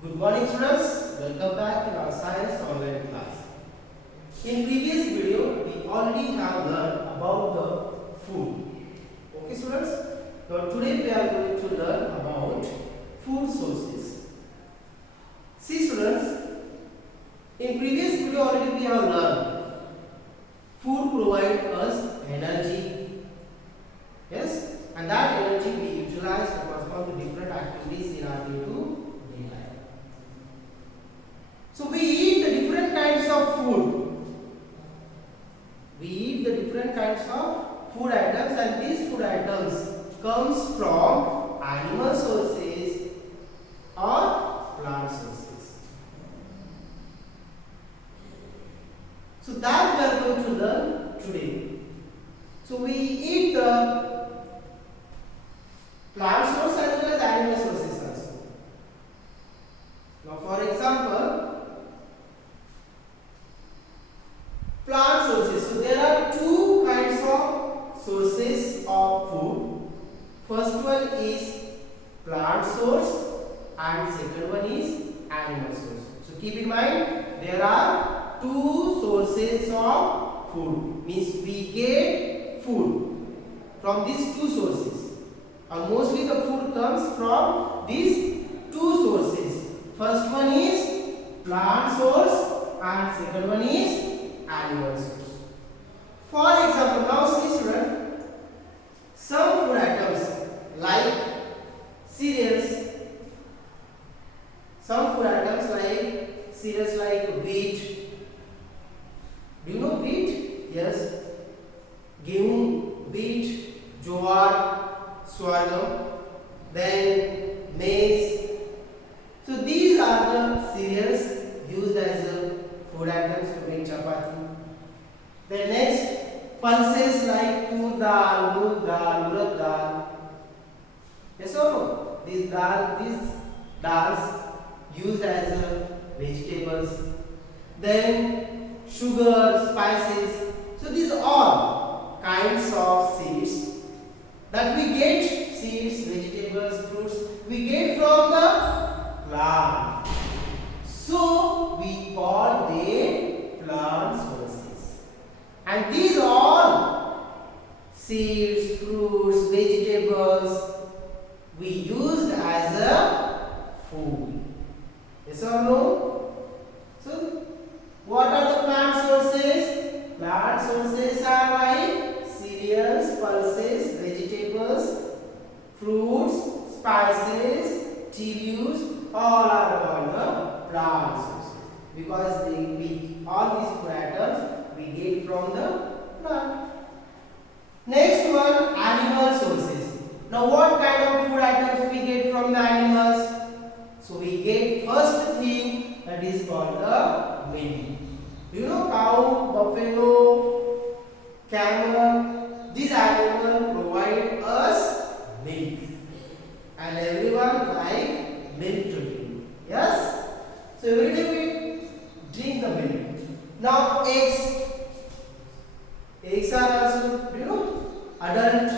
Good morning students, welcome back in our science online class. In previous video, we already have learned about the food. Okay students, now today we are going to learn about food sources. See students, in previous video already we have learned food provides us energy. Yes, and that energy we utilize to perform the different activities in our day-to-day life. So we eat the different kinds of food. We eat the different kinds of food items, and these food items comes from animal sources or plant sources. So that we are going to learn today. So we eat the plant source as well as animal sources also. Now for example, plant sources. So there are two kinds of sources of food. First one is plant source and second one is animal source. So keep in mind there are two sources of food. Means we get food from these two sources. Mostly the food comes from these two sources. First one is plant source and second one is animal source. For example, now see student, some food items like cereals, like wheat. Do you know wheat? Yes. Gehu, wheat, jowar, sorghum, then maize. So these are the cereals used as food items to make chapati. Then next, pulses like tur dal, moong dal, urad dal. Yes or no? These dals used as vegetables. Then sugar, spices. So these are all kinds of seeds that we get. Seeds, vegetables, fruits we get from the plant. So we call them plant sources. And these are all seeds, fruits, vegetables we used as a food. Yes or no? So what are the plant sources? Plant sources are like cereals, pulses, vegetables, fruits, spices, tea leaves, all are called the plant sources because all these food items we get from the plant. Next one, animal sources. Now what kind of food items we get from the animals? So we get first thing that is called the milk. You know, cow, buffalo, camel, these animals provide us milk, and everyone like milk to drink. Yes, so every day we drink the milk. Now eggs are also, you know, adult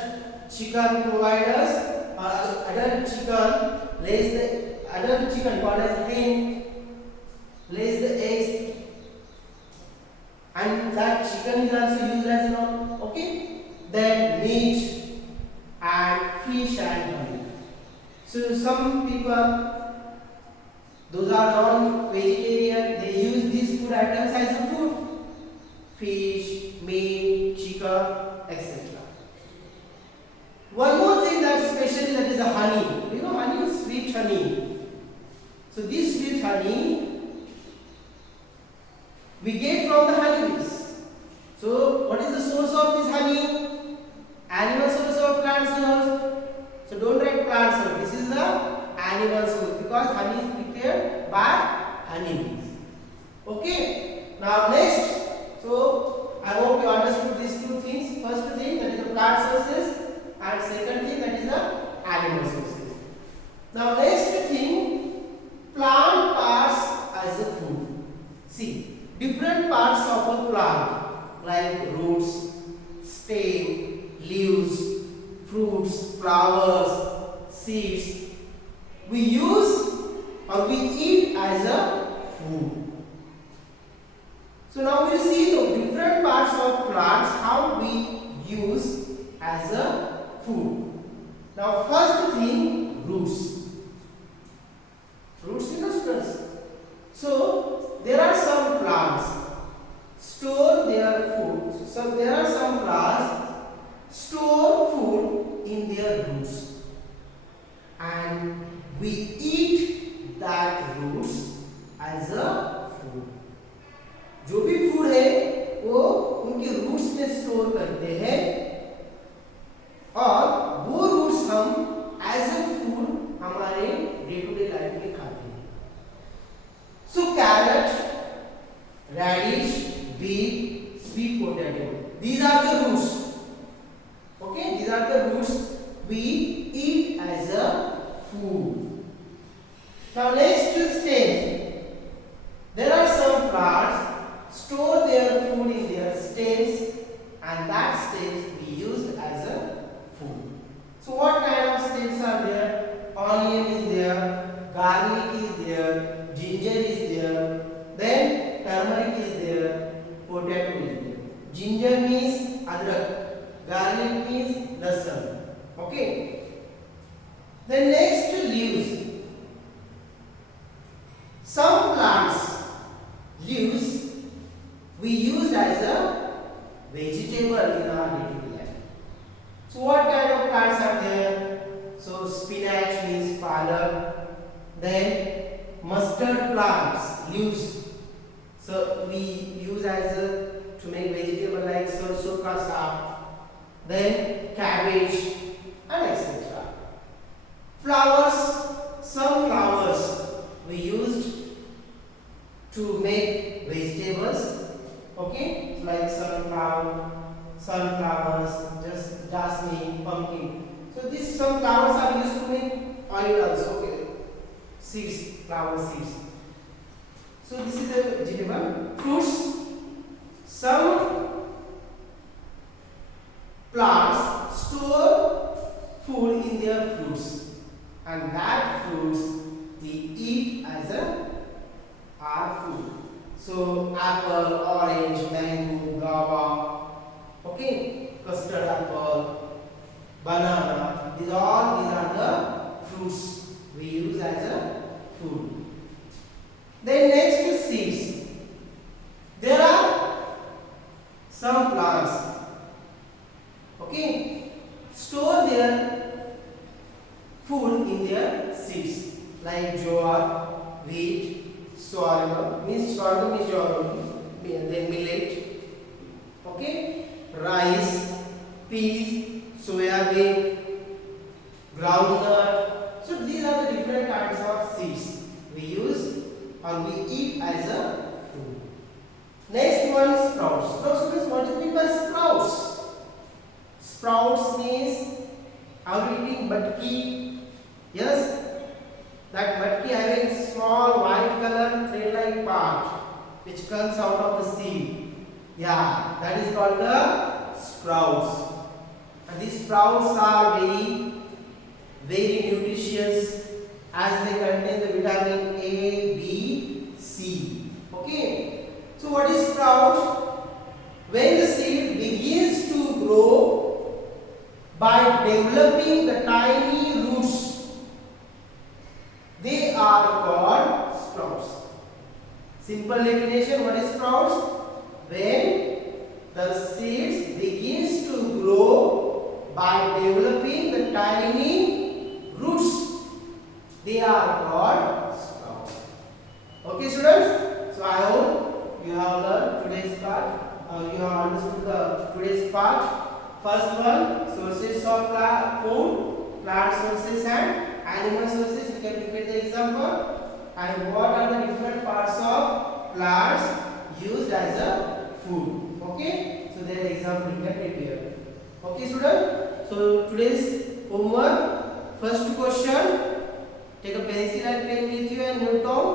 chicken provide us, adult chicken called as hen lays the eggs, and that chicken is also used as non. Okay, then meat and fish and honey. So some people, those are non-vegetarian, they use these food items as a food. Fish, meat, chicken, etc. One more thing that's special, that is the honey. You know, honey is sweet honey. So this sweet honey we get from the honeybees. So what is the source of this honey? Animal source or plant source? So don't write plant source. This is the animal source because honey is prepared by honeybees. Okay. Now next. So I hope you understood these two things. First thing, that is the plant sources, and second thing, that is the animal sources. Now next thing, plant parts as a food. See, different parts of a plant like roots, stem, leaves, fruits, flowers, seeds we use or we eat as a food. So now we will see the different parts of plants how we use as a food. Now first thing, roots. Roots, you know, students. So there are some plants store their food. So there are some plants store food in their roots, and we eat that roots as a food. जो भी food है वो उनके roots में store करते हैं और वो रूट्स हम एज अ फूड हमारे डे टू डे लाइफ में खाते हैं. सो carat, radish, beet, sweet potato, these are the roots. Okay, these are the roots we eat as a food. Now next stage, there are some plants store their food in their stems, and that stems we use as a food. So what kind of stems are there? Onion is there, garlic is there, ginger is there, then turmeric is there, potato is there. Ginger means adrak, garlic means lasan. Okay. Then next, leaves. Some plants leaves we use as a vegetable in our daily life. So what kind of plants are there? So spinach means palak. Then mustard plants leaves. So we use as a to make vegetable like sarson ka saag. Then cabbage and etc. Flowers, some flowers we used to make vegetables. Okay, like sunflowers, just jasmine, pumpkin. So these some flowers are used to make oil also. Okay, seeds, flower seeds. So this is the vegetable. Fruits. Some plants store food in their fruits, and that fruits we eat as our food. So apple, orange, mango, guava, okay, custard apple, banana. These are the fruits we use as a food. Then next is seeds. There are some plants, okay, store their food in their seeds like jowar, wheat, sorghum means jowar, then millet, okay, rice, peas, soya bean, groundnut. So these are the different kinds of seeds we use or we eat as a food. Next one, sprouts. Sprouts means what is meant by sprouts? Sprouts means are we eating batki? Yes. That matki having small white color thread-like part which comes out of the seed. Yeah, that is called the sprouts. And these sprouts are very nutritious as they contain the vitamin A, B, C. Okay. So what is sprout? When the seed begins to grow by developing the tiny roots, they are called sprouts. Simple definition, what is sprouts? When the seeds begins to grow by developing the tiny roots, they are called sprouts. Okay students? So I hope you have learned today's part, you have understood the today's part. First one, sources of food, plant sources and animal sources. You can repeat the example. And what are the different parts of plants used as a food? Okay. So their example you can prepare. Okay, student. So today's homework. First question. Take a pencil and pen with you and note down.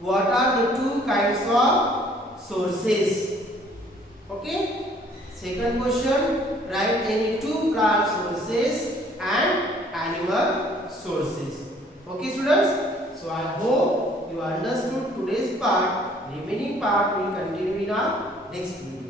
What are the two kinds of sources? Okay. Second question. Write any two plant sources and animal sources. Okay, students. So I hope you understood today's part. Remaining part will continue in our next video.